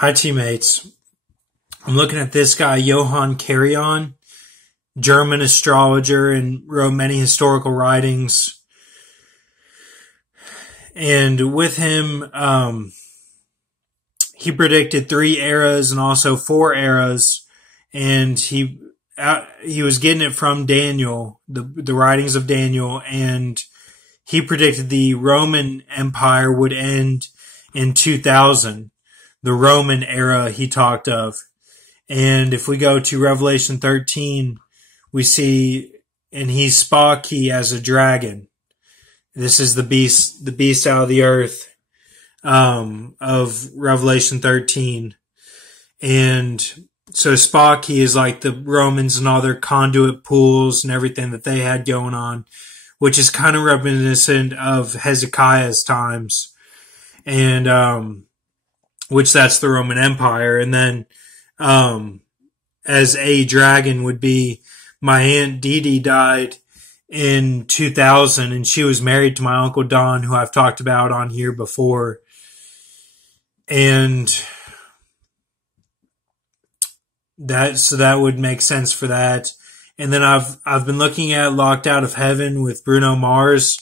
Hi, teammates. I'm looking at this guy, Johann Carion, German astrologer, and wrote many historical writings. And with him, he predicted 3 eras and also 4 eras. And he was getting it from Daniel, the writings of Daniel, and he predicted the Roman Empire would end in 2000. The Roman era he talked of. And if we go to Revelation 13, we see, and he spoke he as a dragon. This is the beast out of the earth, of Revelation 13. And so Spocky is like the Romans and all their conduit pools and everything that they had going on, which is kind of reminiscent of Hezekiah's times. And, which that's the Roman Empire. And then, as a dragon would be, my Aunt Dee Dee died in 2000 and she was married to my Uncle Don, who I've talked about on here before. And that would make sense for that. And then I've been looking at Locked Out of Heaven with Bruno Mars,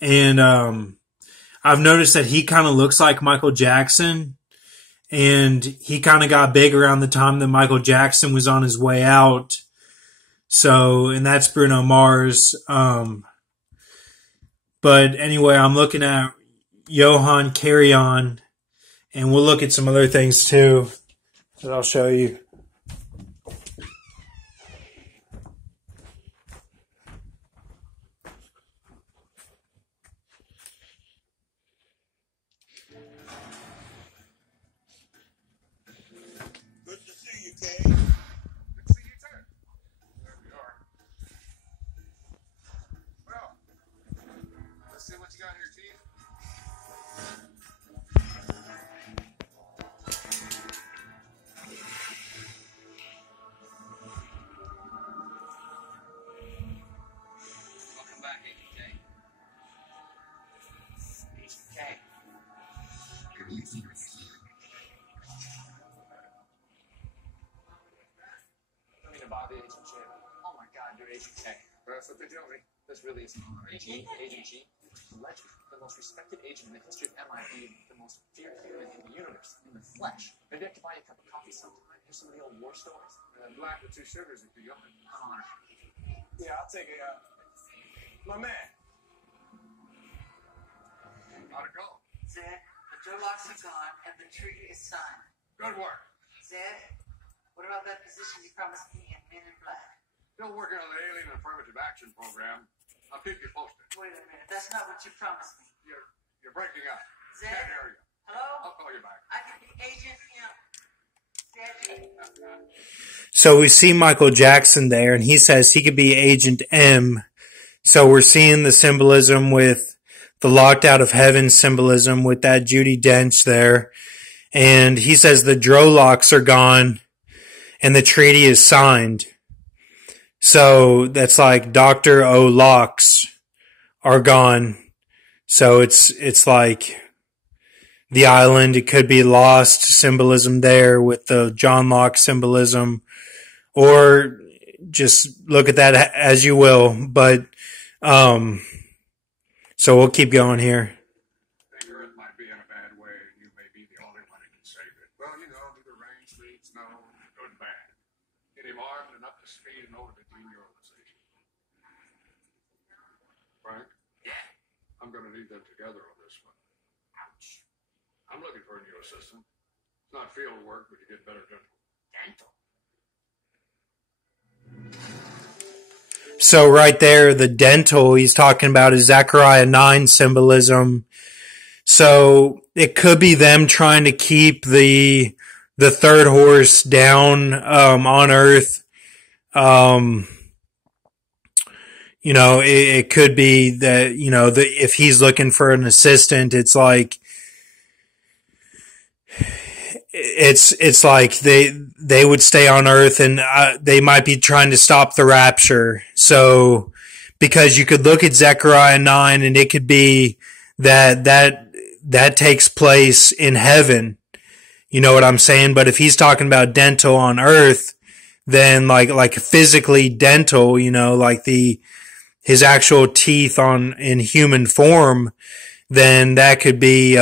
and I've noticed that he kind of looks like Michael Jackson, and he kind of got big around the time that Michael Jackson was on his way out. So, and that's Bruno Mars. But anyway, I'm looking at Johann Carion, and we'll look at some other things too that I'll show you. Good to see you, Kay. Good to see you, too. There we are. Well, let's see what you got here, Chief. Welcome back, Agent K. Agent K. Good evening. Bobby, Agent J. Oh my God, you're Agent K. That's what they tell me. This really is Agent G, legend, the most respected agent in the history of MIB, the most feared human in the universe, in the flesh. Maybe I could buy you a cup of coffee sometime. Hear some of the old war stories. Black with 2 sugars if you're young. I'm honored. Yeah, I'll take it. My man. How'd it go? Zed, the Durlocks are gone and the treaty is signed. Good work. Zed, what about that position you promised me in Men in Black? Still working on the Alien Affirmative Action Program. I'll keep you posted. Wait a minute, that's not what you promised me. You're breaking up. Zed? Can't hear you. Hello? I'll call you back. I can be Agent M. Zed? So we see Michael Jackson there, and he says he could be Agent M. So we're seeing the symbolism with the Locked Out of Heaven symbolism with that Judi Dench there. And he says the Drolocks are gone and the treaty is signed. So that's like Dr. O locks are gone. So it's like the island, it could be lost symbolism there with the John Locke symbolism, or just look at that as you will. But, so we'll keep going here. The Earth might be in a bad way, and you may be the only one who can save it. Well, you know, do the rain, sleet, snow, good and bad. Get him armed and up to speed and over to demutilization. Frank? Yeah. I'm going to need them together on this one. Ouch. I'm looking for a new assistant. It's not field work, but you get better dental. Dental. So right there, the dental he's talking about is Zechariah 9 symbolism. So it could be them trying to keep the third horse down, on earth. You know, it could be that, you know, if he's looking for an assistant, it's like, it's like they would stay on earth, and they might be trying to stop the rapture. So, because you could look at Zechariah 9 and it could be that takes place in heaven. You know what I'm saying? But if he's talking about dental on Earth, then like physically dental, you know, like his actual teeth in human form, then that could be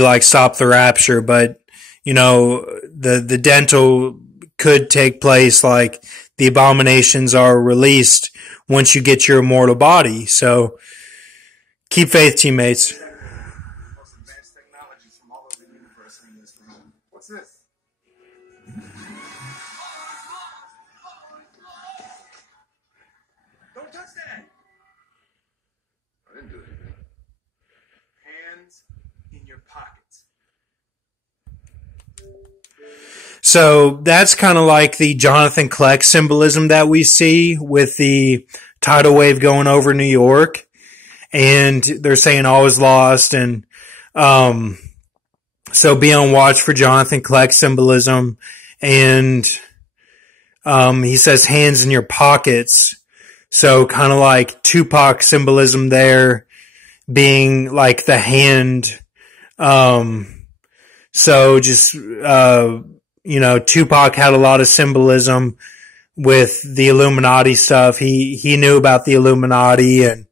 like stop the rapture. But, you know, the dental could take place, like the abominations are released once you get your immortal body. So keep faith, teammates. Most advanced technologies from all over the universe are in this room. What's this? Don't touch that! I didn't do anything. Hands in your pockets. So that's kind of like the Jonathan Kleck symbolism that we see with the tidal wave going over New York. And they're saying all is lost. And so be on watch for Jonathan Kleck symbolism. And he says hands in your pockets. So kind of like Tupac symbolism there being like the hand. So just, you know, Tupac had a lot of symbolism with the Illuminati stuff. He knew about the Illuminati, and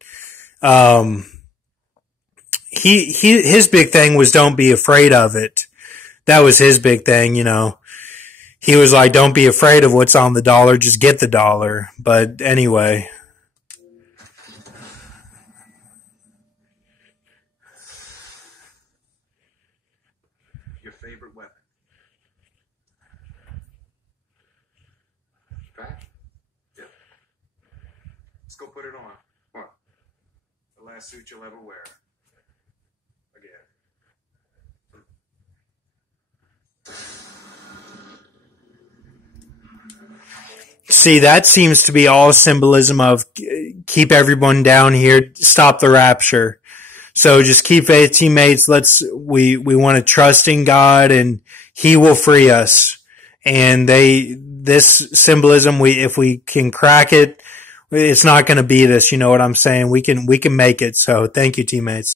his big thing was don't be afraid of it. That was his big thing, you know. He was like, don't be afraid of what's on the dollar, just get the dollar. But anyway. Your favorite weapon. Back? Yeah. Let's go put it on. What? The last suit you'll ever wear. Again. See, that seems to be all symbolism of keep everyone down here, stop the rapture. So just keep faith, teammates. We want to trust in God, and He will free us. And this symbolism, if we can crack it, it's not going to beat us. You know what I'm saying? We can make it. So thank you, teammates.